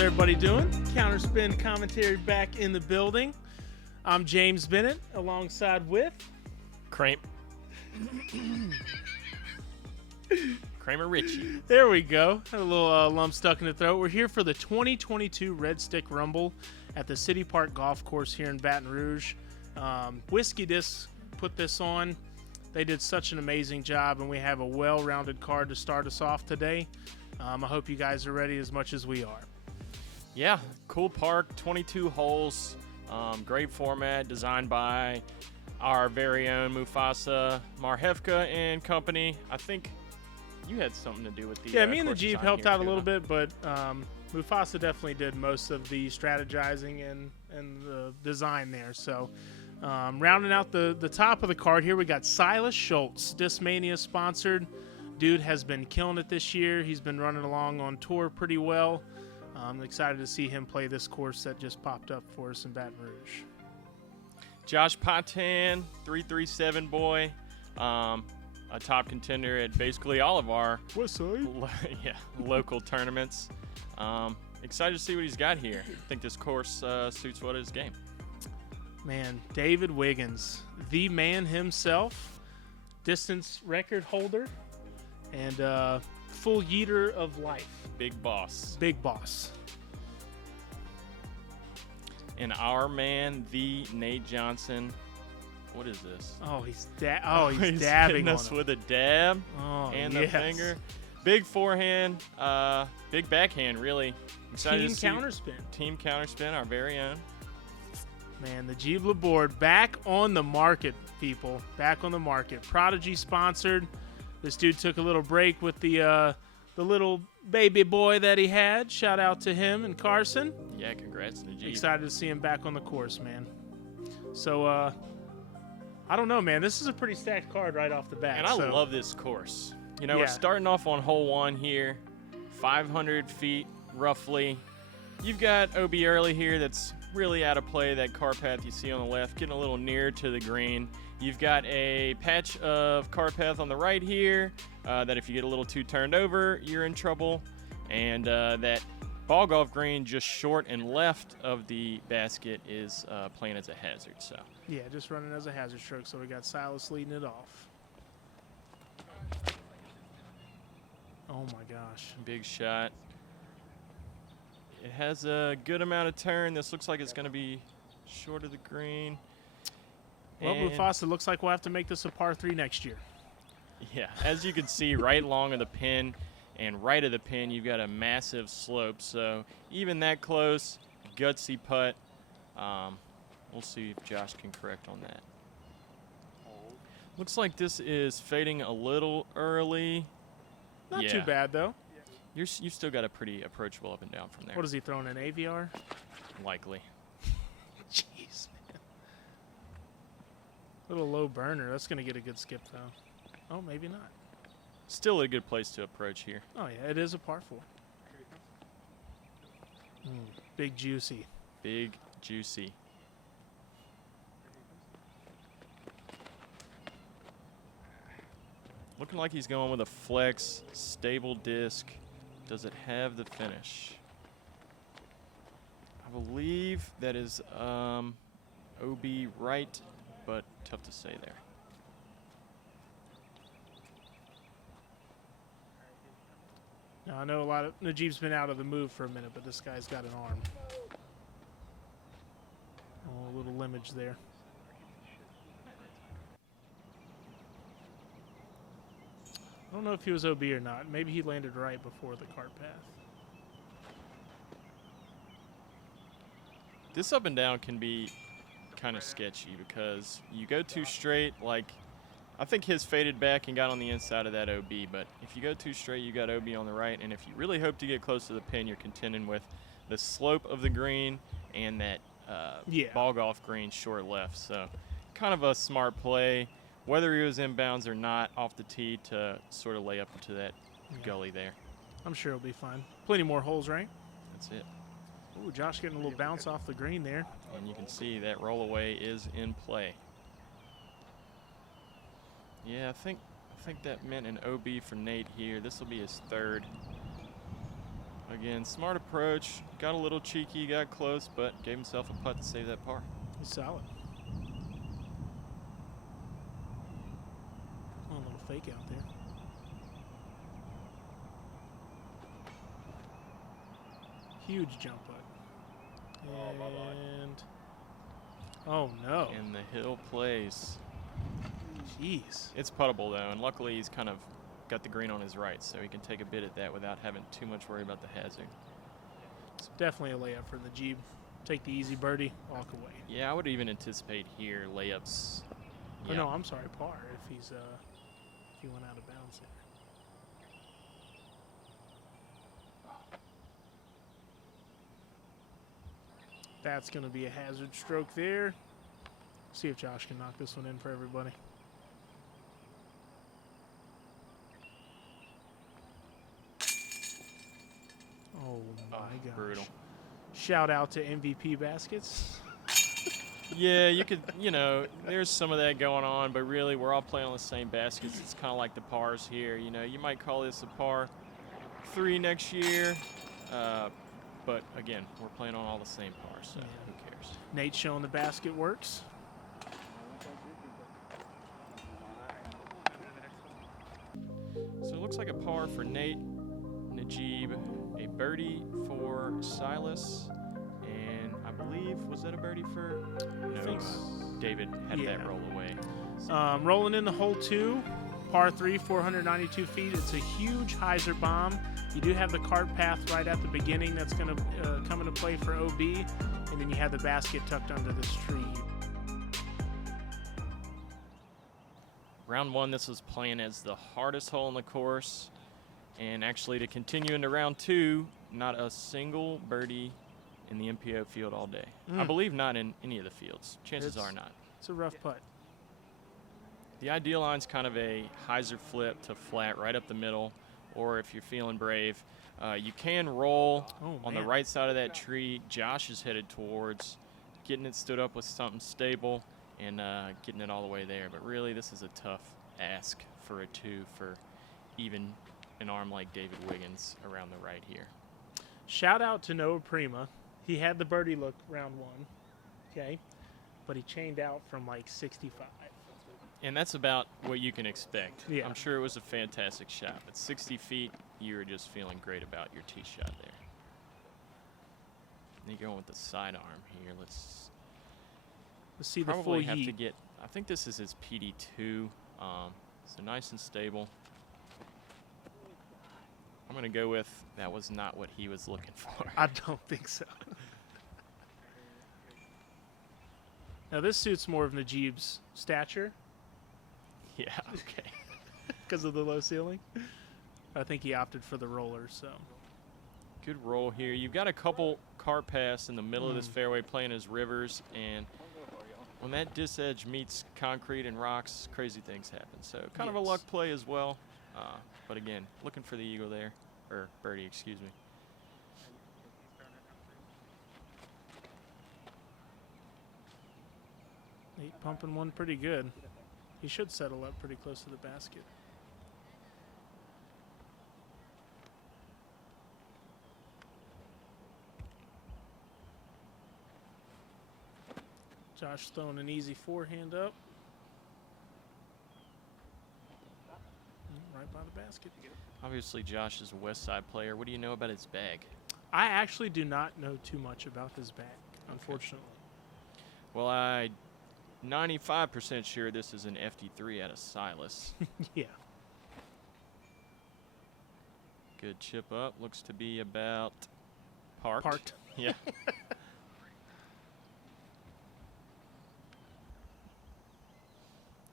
How's everybody doing? Counterspin commentary back in the building. I'm James Bennett, alongside with Kramer Ritchie. There we go. Had a little lump stuck in the throat. We're here for the 2022 Red Stick Rumble at the City Park Golf Course here in Baton Rouge. Whiskey Disc put this on. They did such an amazing job, and we have a well-rounded card to start us off today. I hope you guys are ready as much as we are. Yeah, cool park, 22 holes, great format, designed by our very own Mufasa Marhefka and company. I think you had something to do with the me and the Jeep helped out a little bit, but Mufasa definitely did most of the strategizing and the design there. So rounding out the top of the card here, we got Silas Schultz, Discmania sponsored. Dude has been killing it this year. He's been running along on tour pretty well. I'm excited to see him play this course that just popped up for us in Baton Rouge. Josh Patin, 337 boy, a top contender at basically all of our local tournaments. Excited to see what he's got here. I think this course suits what his game. Man, David Wiggins, the man himself, distance record holder, and full yeeter of life. Big boss. Big boss. And our man, the Nate Johnson. What is this? Oh, he's dabbing us on with a dab and the yes. finger. Big forehand, big backhand, really. Excited Team to see counterspin. Team counterspin, our very own. Man, the Jeep Laborde back on the market, people. Back on the market. Prodigy sponsored. This dude took a little break with the little baby boy that he had. Shout out to him and Carson. Yeah, congrats to the Jeep. Excited to see him back on the course, man. So, I don't know, man. This is a pretty stacked card right off the bat. And I love this course. You know, Yeah. We're starting off on hole 1 here, 500 feet roughly. You've got OB early here that's really out of play, that car path you see on the left, getting a little nearer to the green. You've got a patch of car path on the right here that if you get a little too turned over, you're in trouble. And that ball golf green just short and left of the basket is playing as a hazard. So yeah, just running as a hazard stroke. So we got Silas leading it off. Oh my gosh. Big shot. It has a good amount of turn. This looks like it's going to be short of the green. Well, Mufasa, looks like we'll have to make this a par 3 next year. Yeah, as you can see, right along of the pin and right of the pin, you've got a massive slope. So even that close, gutsy putt. We'll see if Josh can correct on that. Looks like this is fading a little early. Not too bad, though. You've still got a pretty approachable up and down from there. What is he throwing, an AVR? Likely. Jeez, man. Little low burner. That's going to get a good skip, though. Oh, maybe not. Still a good place to approach here. Oh, yeah, it is a par 4. Big juicy. Big juicy. Looking like he's going with a flex, stable disc. Does it have the finish? I believe that is OB right, but tough to say there. Now, I know a lot of Najib's been out of the move for a minute, but this guy's got an arm. Oh, a little limage there. I don't know if he was OB or not. Maybe he landed right before the cart path. This up and down can be kind of sketchy because you go too straight. Like, I think his faded back and got on the inside of that OB, but if you go too straight, you got OB on the right, and if you really hope to get close to the pin, you're contending with the slope of the green and that ball golf green short left. So kind of a smart play, whether he was inbounds or not, off the tee to sort of lay up into that gully there. I'm sure it'll be fine. Plenty more holes, right? That's it. Ooh, Josh getting a little bounce off the green there. And you can see that roll away is in play. Yeah, I think that meant an OB for Nate here. This will be his third. Again, smart approach. Got a little cheeky, got close, but gave himself a putt to save that par. He's solid. A little fake out there. Huge jump putt. And oh no. And the hill plays. Jeez. It's puttable though, and luckily he's kind of got the green on his right, so he can take a bit at that without having too much worry about the hazard. It's definitely a layup for the Jeep. Take the easy birdie, walk away. Yeah, I would even anticipate here layups. Oh no, I'm sorry, par. If he went out of bounds there. That's going to be a hazard stroke there. See if Josh can knock this one in for everybody. Oh my gosh. Brutal. Shout out to MVP Baskets. Yeah, you could, there's some of that going on, but really we're all playing on the same baskets. It's kind of like the pars here. You might call this a par 3 next year, but again, we're playing on all the same pars, so who cares? Nate showing the basket works. So it looks like a par for Nate, Najib, a birdie for Silas, and I believe, was that a birdie for? No, David had that roll away. Rolling in the hole 2, par 3, 492 feet. It's a huge hyzer bomb. You do have the cart path right at the beginning that's going to come into play for OB, and then you have the basket tucked under this tree. Round 1, this was playing as the hardest hole in the course, and actually to continue into round 2, not a single birdie in the MPO field all day. I believe not in any of the fields. Chances are not. It's a rough putt. The ideal line's kind of a hyzer flip to flat right up the middle, or if you're feeling brave, you can roll on the right side of that tree. Josh is headed towards getting it stood up with something stable and getting it all the way there. But really, this is a tough ask for a 2 for even an arm like David Wiggins around the right here. Shout out to Noah Prima. He had the birdie look round 1, okay, but he chained out from like 65. And that's about what you can expect. Yeah. I'm sure it was a fantastic shot. At 60 feet, you're just feeling great about your tee shot there. And you're going with the sidearm here. Let's see the full probably have yeet. to get, I think this is his PD2. So nice and stable. I'm going to go with that was not what he was looking for. I don't think so. Now this suits more of Najib's stature. Yeah, okay. Because of the low ceiling. I think he opted for the roller, so. Good roll here. You've got a couple cart paths in the middle of this fairway playing as rivers, and when that disc edge meets concrete and rocks, crazy things happen. So kind of a luck play as well. But again, looking for the eagle there, or birdie, excuse me. Nate pumping one pretty good. He should settle up pretty close to the basket. Josh throwing an easy forehand up. Right by the basket. Obviously, Josh is a West Side player. What do you know about his bag? I actually do not know too much about his bag, unfortunately. Well, I'm 95% sure this is an FD3 out of Silas. Yeah. Good chip up. Looks to be about parked. Parked. Yeah.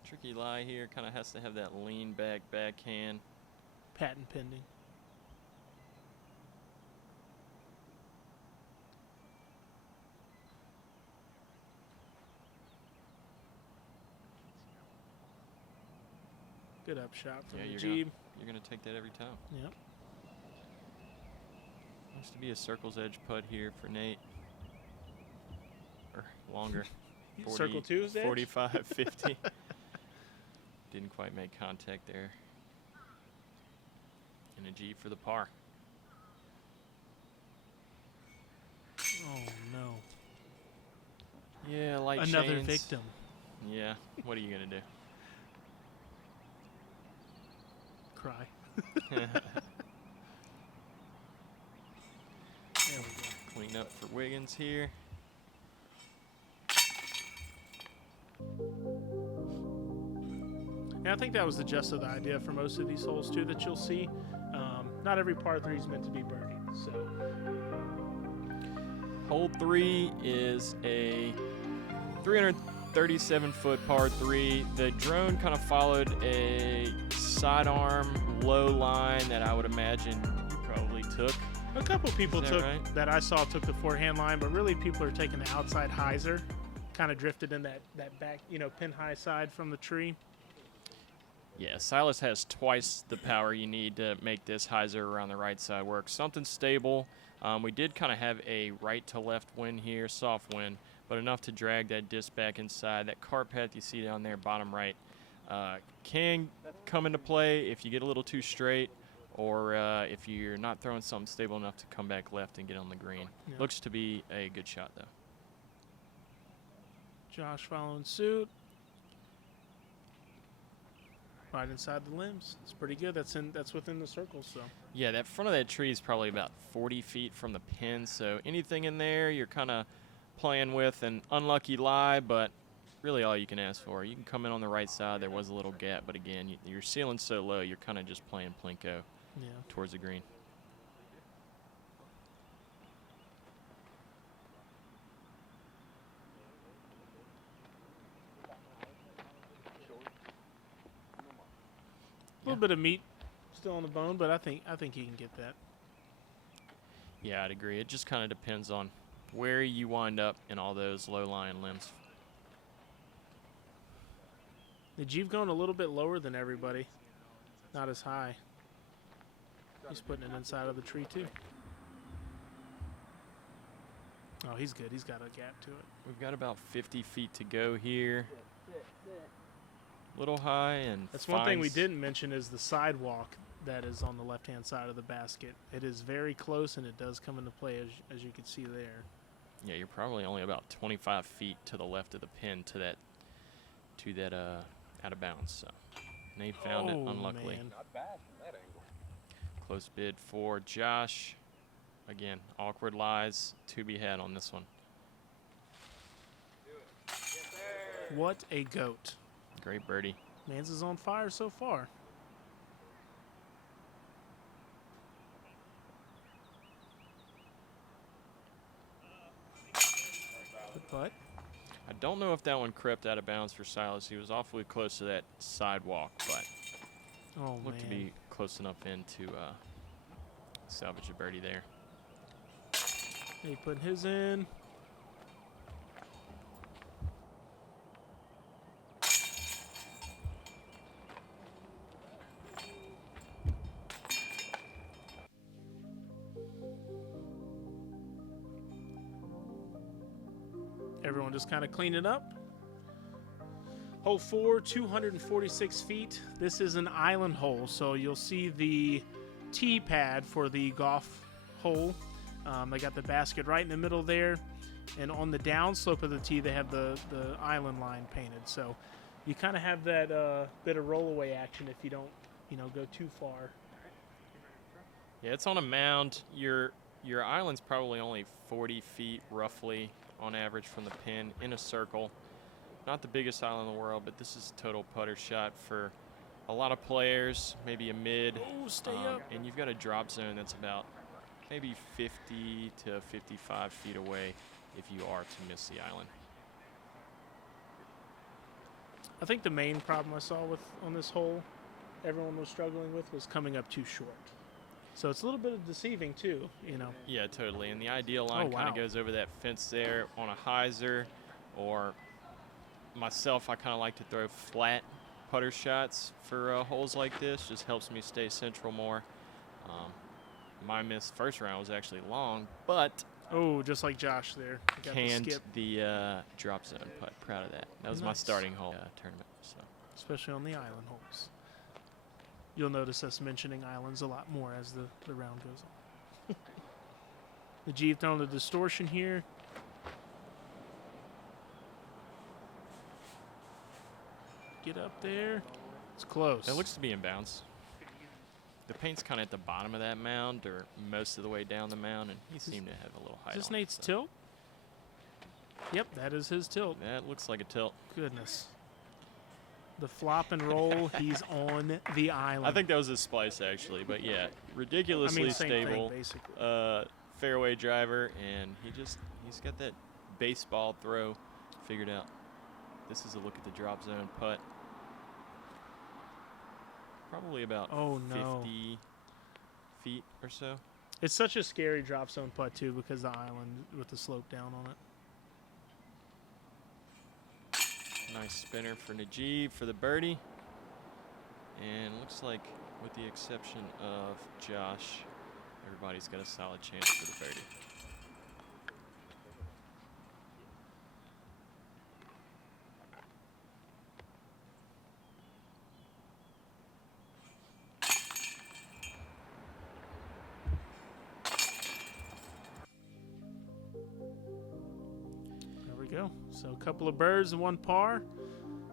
Tricky lie here. Kind of has to have that lean back backhand. Patin pending. Good upshot from Najib. You're gonna take that every time. Yep. Looks to be a circle's edge putt here for Nate. Or longer. Circle two's edge? 45, 50. Didn't quite make contact there. And a G for the par. Yeah, light Another chains. victim. Yeah, what are you going to Cry. do? There we go. Clean up for Wiggins here. And I think that was the gist of the idea for most of these holes too that you'll see. Not every par 3 is meant to be birdied. So Hole 3 is a 337-foot par 3. The drone kind of followed a sidearm low line that I would imagine you probably took. a couple people Is that right? that I saw took the forehand line, but really people are taking the outside hyzer, kind of drifted in that back, pin high side from the tree. Yeah, Silas has twice the power you need to make this hyzer around the right side work. Something stable. We did kind of have a right to left wind here, soft wind, but enough to drag that disc back inside. That cart path you see down there, bottom right, can come into play if you get a little too straight, or if you're not throwing something stable enough to come back left and get on the green. Yeah. Looks to be a good shot, though. Josh following suit. Right inside the limbs. It's pretty good. That's within the circle. So Yeah, that front of that tree is probably about 40 feet from the pin, so anything in there you're kind of playing with an unlucky lie, but really all you can ask for. You can come in on the right side. There was a little gap, but again, your ceiling's so low, you're kind of just playing plinko yeah. towards the green. A little bit of meat still on the bone, but I think he can get that. Yeah, I'd agree. It just kind of depends on where you wind up in all those low-lying limbs. The Jeep going a little bit lower than everybody. Not as high. He's putting it inside of the tree too. Oh, he's good. He's got a gap to it. We've got about 50 feet to go here. Little high, and That's one thing we didn't mention is the sidewalk that is on the left-hand side of the basket. It is very close, and it does come into play as you can see there. Yeah, you're probably only about 25 feet to the left of the pin to that out of bounds. So, and he found it unluckily. Man. Not bad from that angle. Close bid for Josh. Again, awkward lies to be had on this one. What a goat. Great birdie. Mans is on fire so far. Good putt. I don't know if that one crept out of bounds for Silas. He was awfully close to that sidewalk, but Oh, looked to man. be close enough in to salvage a birdie there. He put his in. Everyone just kind of cleaning up. Hole 4, 246 feet. This is an island hole, so you'll see the tee pad for the golf hole. They got the basket right in the middle there, and on the downslope of the tee, they have the island line painted. So you kind of have that bit of rollaway action if you don't, go too far. Yeah, it's on a mound. Your island's probably only 40 feet roughly on average from the pin in a circle. Not the biggest island in the world, but this is a total putter shot for a lot of players, maybe a mid. Oh, stay up. And you've got a drop zone that's about maybe 50 to 55 feet away if you are to miss the island. I think the main problem I saw on this hole, everyone was struggling with, was coming up too short. So it's a little bit of deceiving too, Yeah, totally. And the ideal line kind wow. of goes over that fence there on a hyzer, or myself, I kind of like to throw flat putter shots for holes like this. Just helps me stay central more. My miss first round was actually long, but Oh, just like Josh there. He got the canned skip, the drop zone putt. Proud of that. That was my Nice. starting hole tournament. So especially on the island holes. You'll notice us mentioning islands a lot more as the round goes on. The Jeep throwing the distortion here. get up there. It's close. It looks to be in bounds. The paint's kind of at the bottom of that mound, or most of the way down the mound, and he seemed to have a little height. Is this on it, Nate's so. tilt? Yep, that is his tilt. That looks like a tilt. Goodness. The flop and roll, he's on the island. I think that was his splice, actually, but yeah, ridiculously same stable. thing, basically. Fairway driver, and he's got that baseball throw figured out. This is a look at the drop zone putt. Probably about 50 feet or so. It's such a scary drop zone putt, too, because the island with the slope down on it. Nice spinner for Najib for the birdie. And looks like, with the exception of Josh, everybody's got a solid chance for the birdie. Go. So a couple of birds and one par.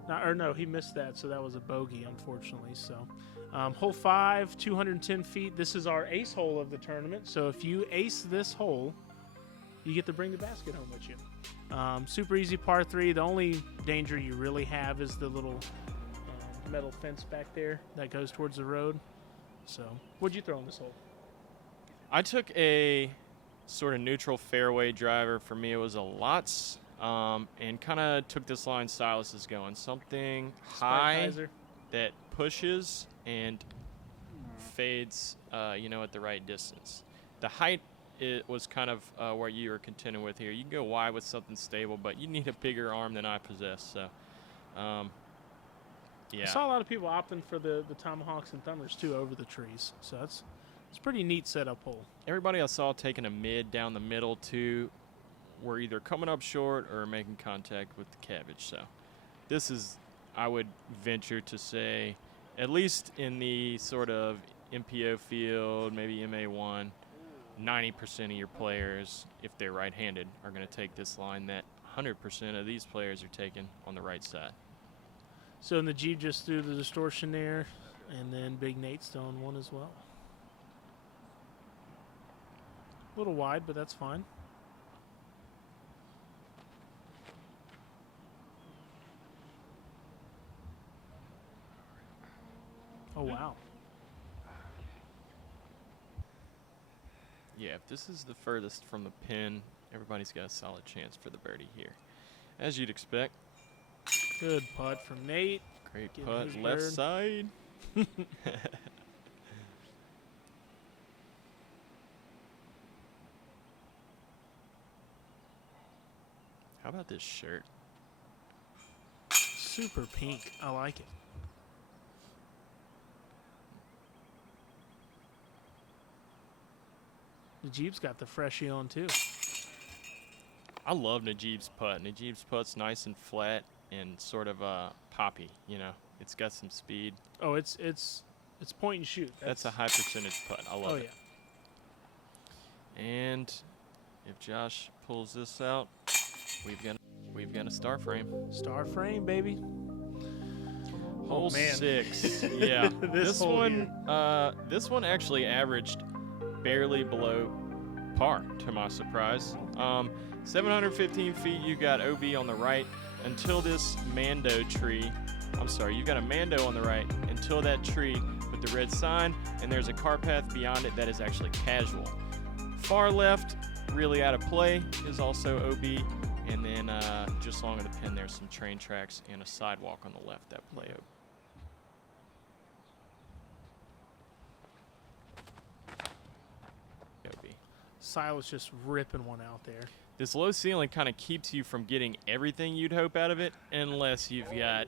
No, he missed that, so that was a bogey, unfortunately. So hole 5, 210 feet. This is our ace hole of the tournament. So if you ace this hole, you get to bring the basket home with you. Super easy par 3. The only danger you really have is the little metal fence back there that goes towards the road. So what'd you throw in this hole? I took a sort of neutral fairway driver. For me, it was a lots. And kind of took this line Silas is going. Something high that pushes and fades, at the right distance. The height was kind of what you were contending with here. You can go wide with something stable, but you need a bigger arm than I possess. So, yeah. I saw a lot of people opting for the tomahawks and thumbers, too, over the trees. So it's a pretty neat setup hole. Everybody I saw taking a mid down the middle, too, were either coming up short or making contact with the cabbage. So this is, I would venture to say, at least in the sort of MPO field, maybe MA1, 90% of your players, if they're right-handed, are going to take this line that 100% of these players are taking on the right side. So Najib just threw the distortion there, and then Big Nate's throwing one as well. A little wide, but that's fine. Oh, wow. Yeah, if this is the furthest from the pin, everybody's got a solid chance for the birdie here. As you'd expect. Good putt from Nate. Great putt, left side. How about this shirt? Super pink. I like it. Najib's got the freshie on, too. I love Najib's putt. Najib's putt's nice and flat and sort of poppy, It's got some speed. Oh, it's point and shoot. That's a high percentage putt. I love it. Yeah. And if Josh pulls this out, we've got a star frame. Star frame, baby. Hole man. 6. Yeah. This one this one actually averaged barely below par, to my surprise. 715 feet, you got OB on the right until this Mando tree. I'm sorry, you've got a Mando on the right until that tree with the red sign, and there's a car path beyond it that is actually casual. Far left, really out of play, is also OB, and then just along the pin there's some train tracks and a sidewalk on the left that play OB. Silas just ripping one out there. This low ceiling kind of keeps you from getting everything you'd hope out of it unless you've got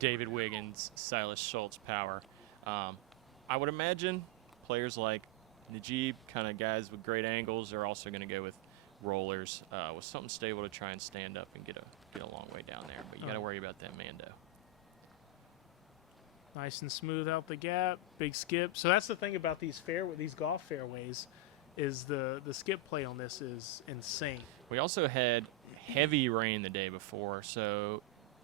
David Wiggins, Silas Schultz power. I would imagine players like Najib, kind of guys with great angles, are also going to go with rollers with something stable to try and stand up and get a long way down there. But you got to worry about that Mando. Nice and smooth out the gap. Big skip. So that's the thing about these golf fairways, is the skip play on this is insane. We also had heavy rain the day before, so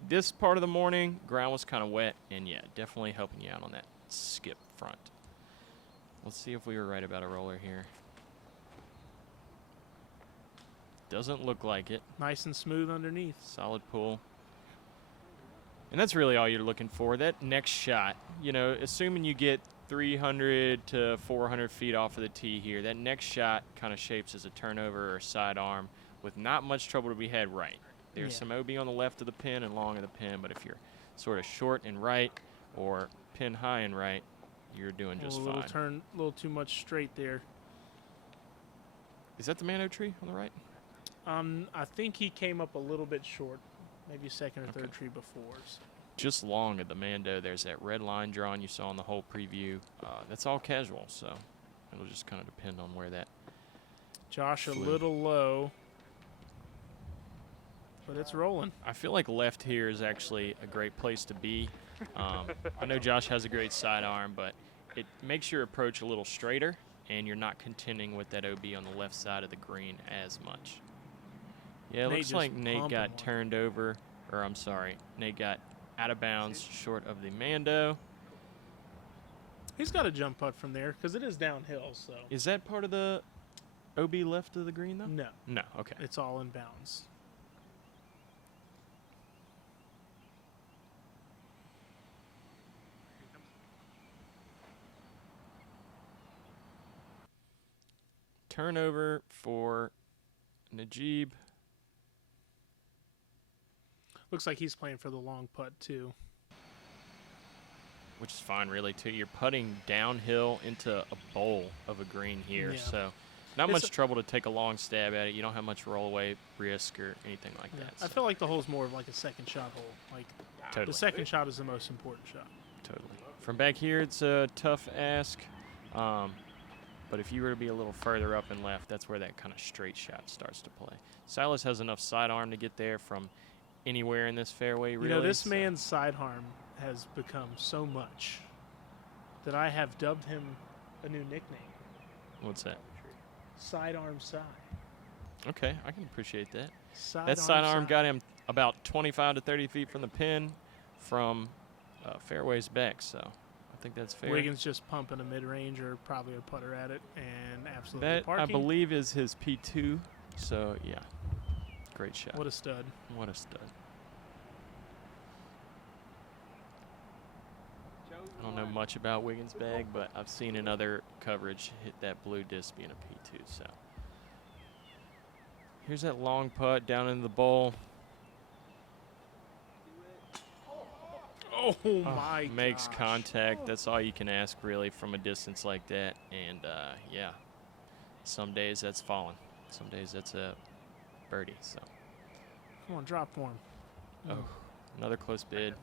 this part of the morning, ground was kind of wet, and yeah, definitely helping you out on that skip front. Let's see if we were right about a roller here. Doesn't look like it. Nice and smooth underneath. Solid pull. And that's really all you're looking for. That next shot, you know, assuming you get 300 to 400 feet off of the tee here, that next shot kind of shapes as a turnover or sidearm with not much trouble to be had right. There's some OB on the left of the pin and long of the pin, but if you're sort of short and right or pin high and right, you're doing just fine. A little turn, a little too much straight there. Is that the Mano tree on the right? I think he came up a little bit short, maybe second or third tree before. So. Just long of the Mando. There's that red line drawn you saw in the whole preview. That's all casual, so it'll just kind of depend on where that. Josh a little low, but it's rolling. I feel like left here is actually a great place to be. I know Josh has a great sidearm, but it makes your approach a little straighter, and you're not contending with that OB on the left side of the green as much. Yeah, it looks like Nate got turned over, or I'm sorry, Nate got out of bounds short of the Mando. He's got a jump putt from there because it is downhill. So is that part of the OB left of the green, though? No. No, okay. It's all in bounds. Turnover for Najib. Looks like he's playing for the long putt, too. Which is fine, really, too. You're putting downhill into a bowl of a green here, so not much trouble to take a long stab at it. You don't have much roll-away risk or anything like that. I feel like the hole's more of like a second shot hole. Like the second shot is the most important shot. Totally. From back here, it's a tough ask. But if you were to be a little further up and left, that's where that kind of straight shot starts to play. Silas has enough sidearm to get there from anywhere in this fairway, really. You know, this man's sidearm has become so much that I have dubbed him a new nickname. What's that? Sidearm Side. Okay, I can appreciate that. That sidearm got him about 25 to 30 feet from the pin from fairways back, so I think that's fair. Wiggins just pumping a mid-range or probably a putter at it and absolutely that, parking. I believe, is his P2, so yeah. Great shot. What a stud. What a stud. I don't know much about Wiggins' bag, but I've seen in other coverage hit that blue disc being a P2. So here's that long putt down into the bowl. Oh my God. Makes contact. That's all you can ask, really, from a distance like that. And, yeah, some days that's falling. Some days that's a birdie. So come on, drop for him. Oh, another close bid.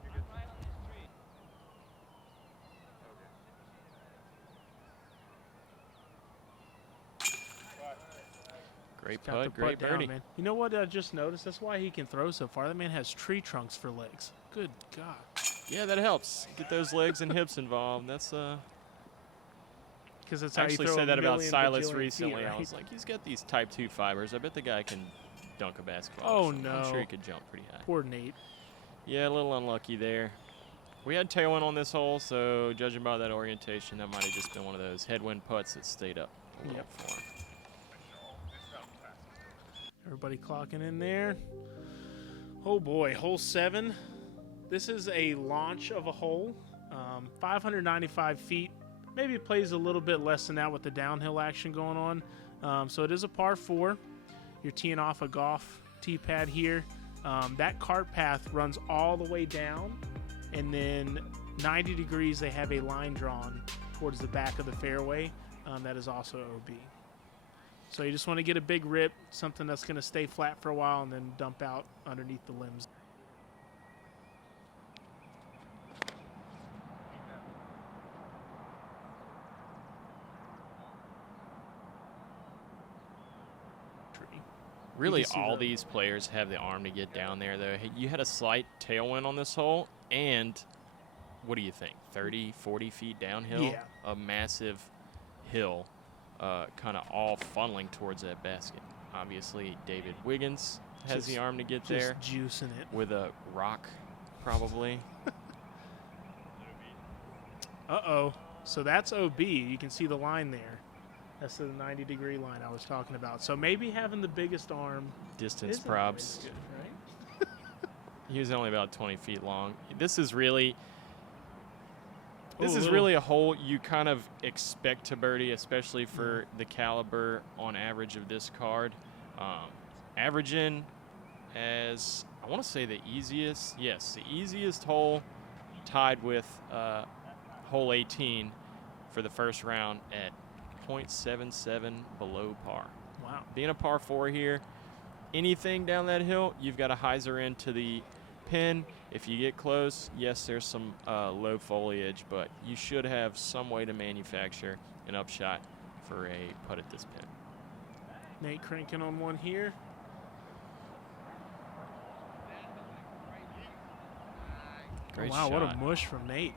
Great putt, great birdie. Man. You know what I just noticed? That's why he can throw so far. That man has tree trunks for legs. Good God. Yeah, that helps. Get those legs and hips involved. That's because it's I how you actually throw said that about Silas feet, recently. right? I was like, he's got these type 2 fibers. I bet the guy can dunk a basketball. Oh no. I'm sure he could jump pretty high. Poor Nate. Yeah, a little unlucky there. We had tailwind on this hole, so judging by that orientation, that might have just been one of those headwind putts that stayed up a little for him. Everybody clocking in there. Oh boy, hole 7. This is a launch of a hole, 595 feet. Maybe it plays a little bit less than that with the downhill action going on. So it is a par 4. You're teeing off a golf tee pad here. That cart path runs all the way down, and then 90 degrees they have a line drawn towards the back of the fairway. That is also OB. So you just want to get a big rip, something that's going to stay flat for a while and then dump out underneath the limbs. Really, all these players have the arm to get down there, though. You had a slight tailwind on this hole, and what do you think, 30, 40 feet downhill? Yeah. A massive hill, kind of all funneling towards that basket. Obviously, David Wiggins has the arm to get there. Just juicing it. With a rock probably. Uh-oh. So that's OB. You can see the line there. That's the 90-degree line I was talking about. So maybe having the biggest arm Distance isn't props. always good, right? He was only about 20 feet long. This is really Ooh, really a hole you kind of expect to birdie, especially for the caliber on average of this card. Averaging as, I want to say the easiest, yes, the easiest hole, tied with hole 18 for the first round at .77 below par. Wow. Being a par 4 here, anything down that hill, you've got a hyzer into the pin. If you get close, yes, there's some low foliage, but you should have some way to manufacture an upshot for a putt at this pin. Nate cranking on one here. Great wow, shot. what a mush from Nate.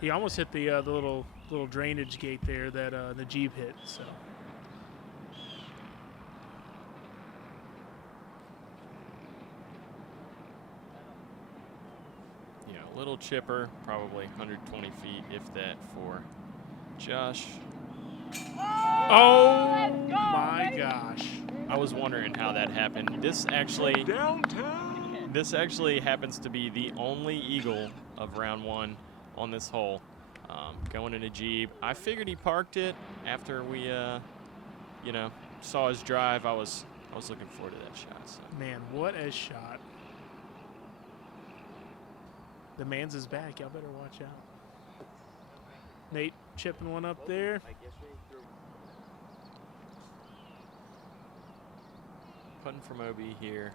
He almost hit the little drainage gate there that Najib hit. So. Little chipper, probably 120 feet, if that, for Josh. Oh my gosh. I was wondering how that happened. This actually happens to be the only eagle of round 1 on this hole. Going to Najib. I figured he parked it after we, saw his drive. I was looking forward to that shot. So. Man, what a shot. The man's is back. Y'all better watch out. Nate chipping one up there. Putting from OB here.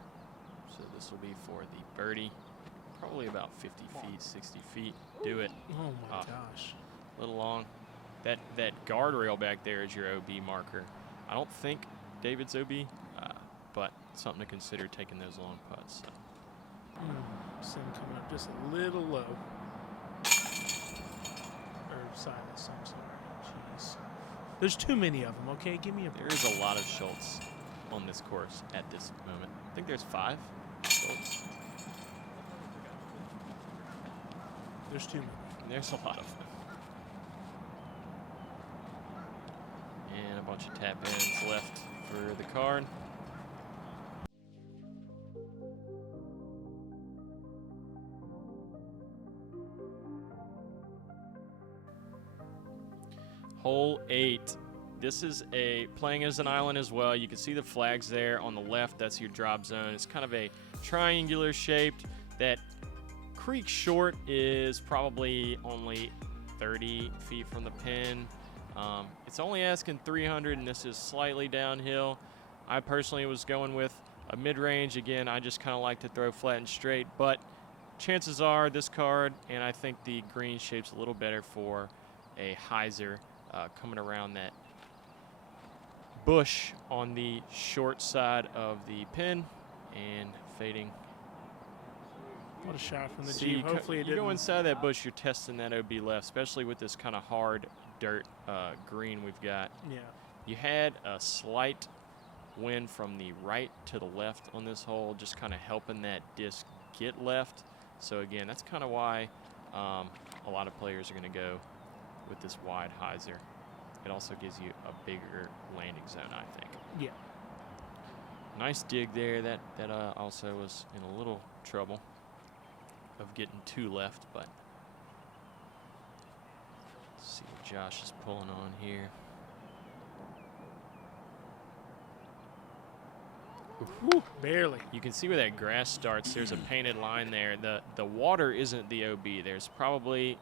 So this will be for the birdie. Probably about 50 feet, 60 feet. Do it. Oh my gosh. A little long. That guardrail back there is your OB marker. I don't think David's OB, but something to consider taking those long putts. So. Sim coming up just a little low. Or Silas, I'm sorry. Jeez. There's too many of them, okay? Give me a break. There is a lot of Schultz on this course at this moment. I think there's 5 Schultz. There's too many. There's a lot of them. And a bunch of tap-ins left for the card. Hole 8. This is playing as an island as well. You can see the flags there on the left. That's your drop zone. It's kind of a triangular shaped. That creek short is probably only 30 feet from the pin. It's only asking 300, and this is slightly downhill. I personally was going with a mid-range. Again, I just kind of like to throw flat and straight, but chances are this card, and I think the green shape's a little better for a hyzer. Coming around that bush on the short side of the pin and fading. What a shot from the Jeep. Hopefully it you didn't. go inside that bush, you're testing that OB left, especially with this kind of hard dirt green we've got. Yeah. You had a slight wind from the right to the left on this hole, just kind of helping that disc get left. So again, that's kind of why a lot of players are going to go with this wide hyzer. It also gives you a bigger landing zone, I think. Yeah. Nice dig there. That also was in a little trouble of getting 2 left, but let's see what Josh is pulling on here. Whew, barely. You can see where that grass starts. There's a painted line there. The water isn't the OB. There's probably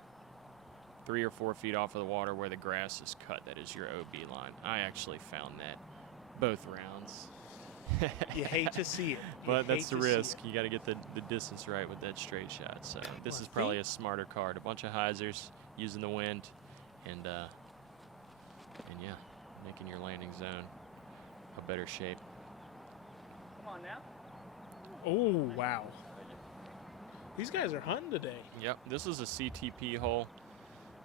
3 or 4 feet off of the water where the grass is cut. That is your OB line. I actually found that both rounds. You hate to see it. But that's the risk. You got to get the distance right with that straight shot. So this is probably a smarter card. A bunch of hyzers using the wind, and yeah, making your landing zone a better shape. Come on now. Oh, wow. These guys are hunting today. Yep, this is a CTP hole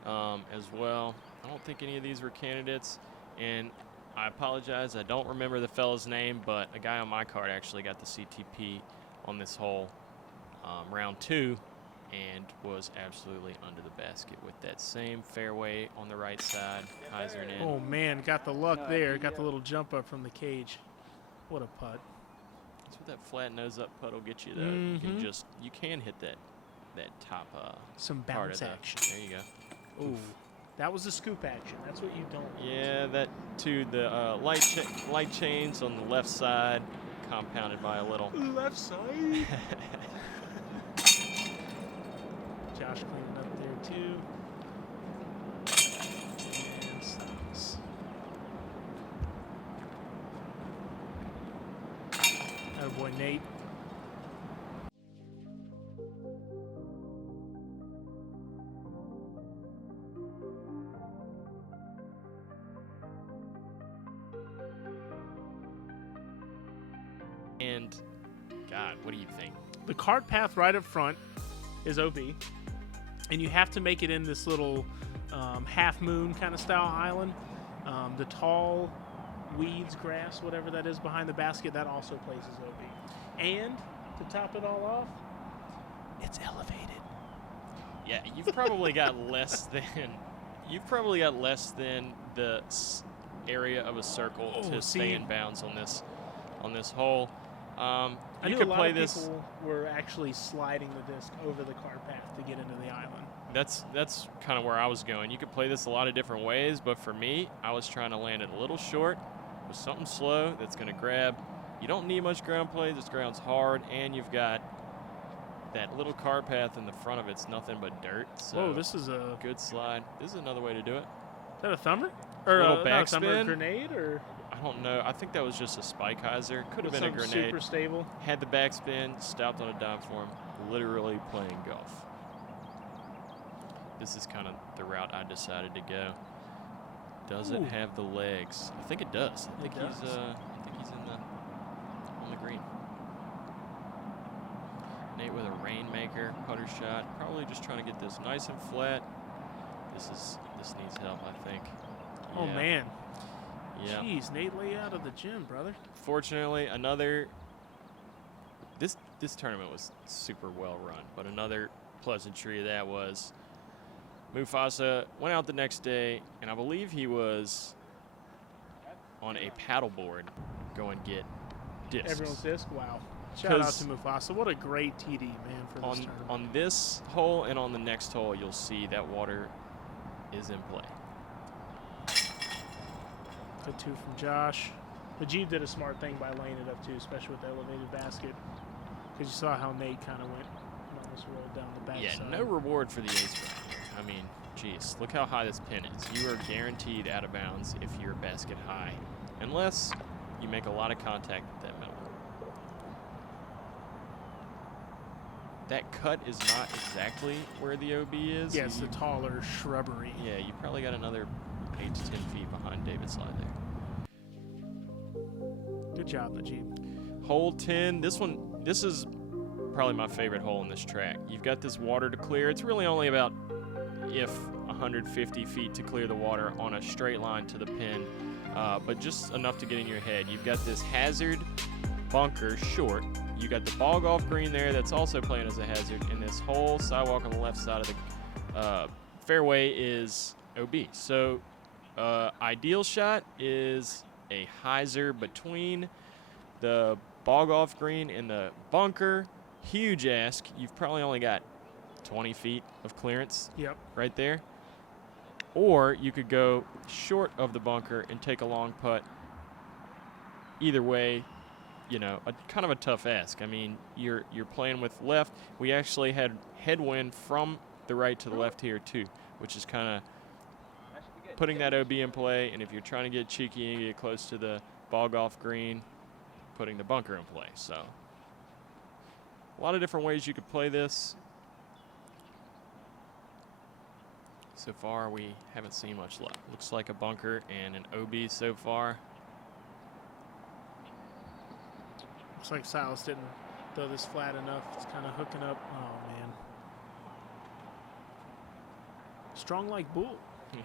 as well. I don't think any of these were candidates, and I apologize, I don't remember the fellow's name, but a guy on my card actually got the CTP on this hole. round 2 and was absolutely under the basket with that same fairway on the right side, hyzer in. Oh, man, got the luck there. Got the little jump up from the cage. What a putt. That's what that flat nose up putt will get you, though. You can hit that top some part bounce of action. There you go. Ooh, that was a scoop action. That's what you don't want. Yeah, that too. The light chains on the left side, compounded by a little. Left side. Josh cleaning up there too. And stops. Attaboy Nate. And God, what do you think? The cart path right up front is OB, and you have to make it in this little half moon kind of style island. The tall weeds, grass, whatever that is behind the basket, that also places OB. And to top it all off, it's elevated. Yeah, you've probably got less than the area of a circle to stay in bounds on this hole. I You knew could a lot play of this. people were actually sliding the disc over the cart path to get into the island. That's kind of where I was going. You could play this a lot of different ways, but for me, I was trying to land it a little short with something slow that's going to grab. You don't need much ground play. This ground's hard, and you've got that little cart path in the front of it's nothing but dirt. So Whoa, this is a good slide. This is another way to do it. Is that a thumber? Or Little not a thumber, backspin. grenade, or I don't know. I think that was just a spike hyzer. Could have been a something grenade. super stable. Had the backspin, stopped on a dime for him. Literally playing golf. This is kind of the route I decided to go. Does it have the legs? I think it does. I think he's on the green. Nate with a rainmaker putter shot. Probably just trying to get this nice and flat. This needs help, I think. Oh Yeah. man. Yeah. Jeez, Nate lay out of the gym, brother. Fortunately, this tournament was super well run, but another pleasantry of that was Mufasa went out the next day, and I believe he was on a paddleboard going get discs. Everyone's disc. Wow. Shout out to Mufasa. What a great TD, man, for this tournament. On this hole and on the next hole, you'll see that water is in play. Good 2 from Josh. Najib did a smart thing by laying it up too, especially with the elevated basket, because you saw how Nate kind of went and almost rolled down the back Yeah, side. no reward for the ace round. I mean, geez, look how high this pin is. You are guaranteed out of bounds if you're basket high, unless you make a lot of contact at that middle. That cut is not exactly where the OB is. Yeah, it's the taller shrubbery. Yeah, you probably got another 8 to 10 feet behind David's slide there. Good job, Najib. Hole 10, this is probably my favorite hole in this track. You've got this water to clear. It's really only about 150 feet to clear the water on a straight line to the pin, but just enough to get in your head. You've got this hazard bunker short. You got the ball golf green there that's also playing as a hazard, and this whole sidewalk on the left side of the fairway is OB. So ideal shot is a hyzer between the ball golf green and the bunker. Huge ask. You've probably only got 20 feet of clearance right there. Or you could go short of the bunker and take a long putt. Either way, you know, kind of a tough ask. I mean, you're playing with left. We actually had headwind from the right to the left here too, which is kind of putting that OB in play. And if you're trying to get cheeky and get close to the ball golf green, putting the bunker in play. So a lot of different ways you could play this. So far, we haven't seen much left. Looks like a bunker and an OB so far. Looks like Silas didn't throw this flat enough. It's kind of hooking up. Oh, man. Strong like bull. Yeah.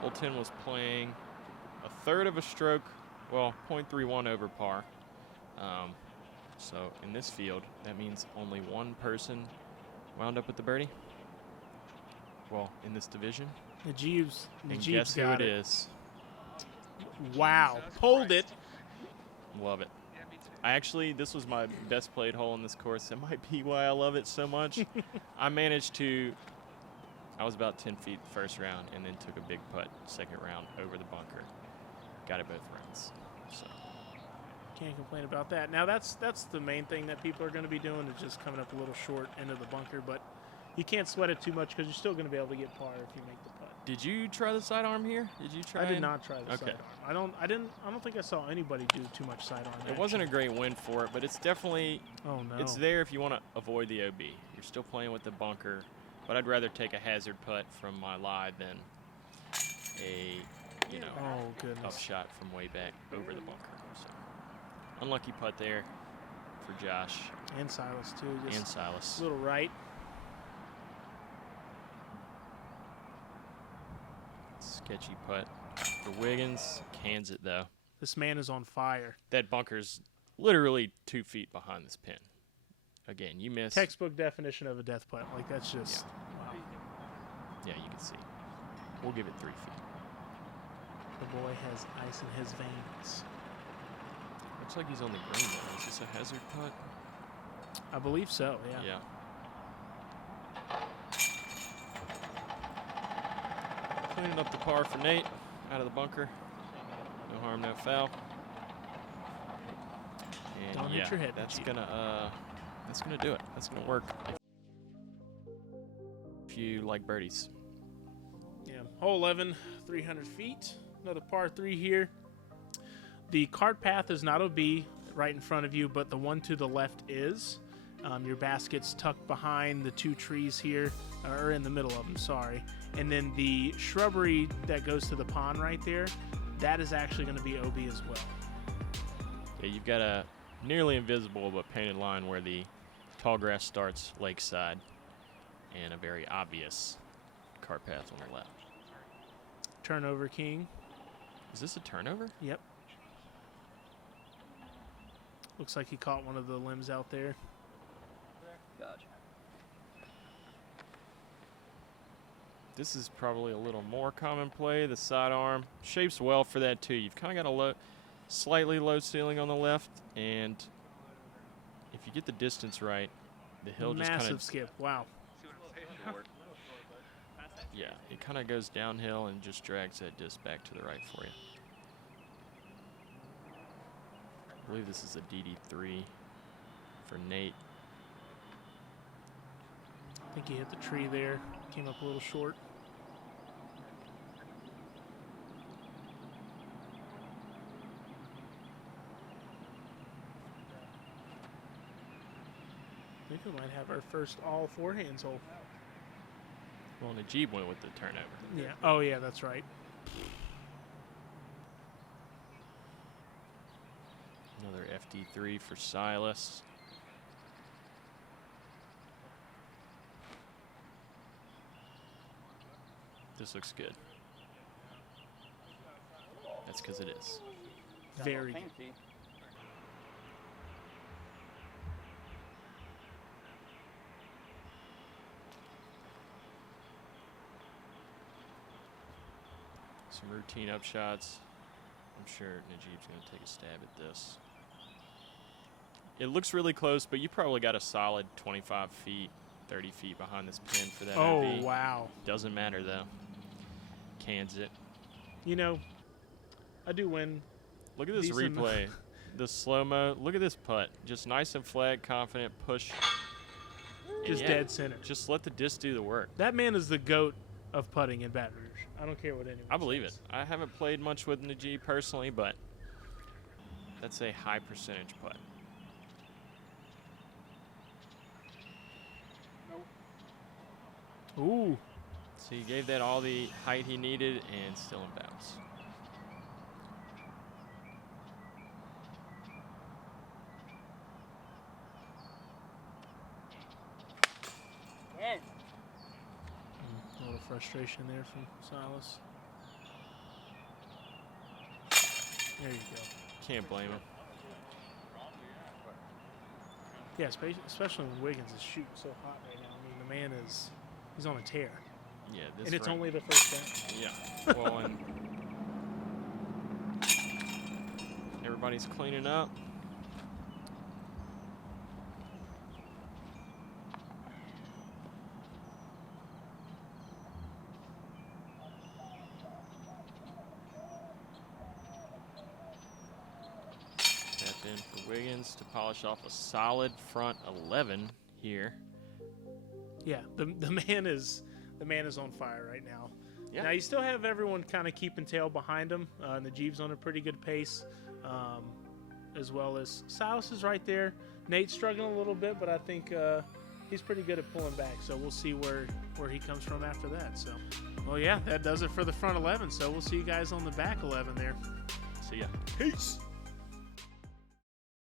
Hole 10 was playing a third of a stroke, well, .31 over par. So in this field, that means only one person wound up with the birdie. Well, in this division. Najib's And guess who got it is? Wow. Pulled it. Love it. This was my best played hole in this course. That might be why I love it so much. I was about 10 feet the first round and then took a big putt second round over the bunker. Got it both rounds. So Can't complain about that. Now that's the main thing that people are going to be doing is just coming up a little short into the bunker, but you can't sweat it too much because you're still going to be able to get par if you make the putt. did you try the sidearm here? Did you try? I did not try the Okay. sidearm. I don't think I saw anybody do too much sidearm. It wasn't a great win for it, but it's definitely Oh no. it's there if you want to avoid the OB. You're still playing with the bunker, but I'd rather take a hazard putt from my lie than a Oh goodness. upshot from way back over the bunker. So unlucky putt there for Josh And Silas too. Just and Silas. a little right. Sketchy putt for Wiggins. Cans it though. This man is on fire. That bunker's literally 2 feet behind this pin. Again, you miss. Textbook definition of a death putt. Like that's just wow. Yeah, you can see. We'll give it 3 feet. The boy has ice in his veins. Looks like he's on the green though. Is this a hazard putt? I believe so. Yeah. Yeah. Cleaning up the par for Nate out of the bunker. No harm, no foul. And Don't hit your head, that's Najib. gonna do it. That's gonna work. If you like birdies. Yeah. Hole 11, 300 feet. Another par 3 here. The cart path is not OB right in front of you, but the one to the left is. Your basket's tucked behind the 2 trees here, or in the middle of them, sorry. And then the shrubbery that goes to the pond right there, that is actually going to be OB as well. Yeah, you've got a nearly invisible but painted line where the tall grass starts lakeside and a very obvious cart path on the left. Turnover king. Is this a turnover? Yep. Looks like he caught one of the limbs out there. Gotcha. This is probably a little more common play. The sidearm shapes well for that too. You've kind of got a slightly low ceiling on the left, and if you get the distance right, the hill just kind Massive of skip. Wow. it kind of goes downhill and just drags that disc back to the right for you. I believe this is a DD3 for Nate. I think he hit the tree there. Came up a little short. I think we might have our first all forehands hole. Well, Najib went with the turnover. Yeah. Oh, yeah, that's right. Another FD3 for Silas. This looks good. That's because it is. Very good. Fancy. Some routine upshots. I'm sure Najib's going to take a stab at this. It looks really close, but you probably got a solid 25 feet, 30 feet behind this pin for that Oh, OB. wow. Doesn't matter, though. Cans it. You know, I do win. Look at this Decent. replay. The slow-mo. Look at this putt. Just nice and flat, confident, push. And Just yeah, dead center. Just let the disc do the work. That man is the GOAT of putting in Baton Rouge. I don't care what anyone I believe it. says. I haven't played much with Najib personally, but that's a high percentage putt. Ooh. So he gave that all the height he needed and still in bounds. Again. A little frustration there from Silas. There you go. Can't blame him. Yeah, especially when Wiggins is shooting so hot right now. I mean, the man he's on a tear. Yeah, this And it's right- only the first down. Yeah. Well, and everybody's cleaning up. Tapped in for Wiggins to polish off a solid front 11 here. Yeah, the man is on fire right now. Yeah. Now you still have everyone kind of keeping tail behind him, and the Jeeves on a pretty good pace, as well as Silas is right there. Nate's struggling a little bit, but I think he's pretty good at pulling back. So we'll see where he comes from after that. So, well, yeah, that does it for the front 11. So we'll see you guys on the back 11 there. See ya. Peace.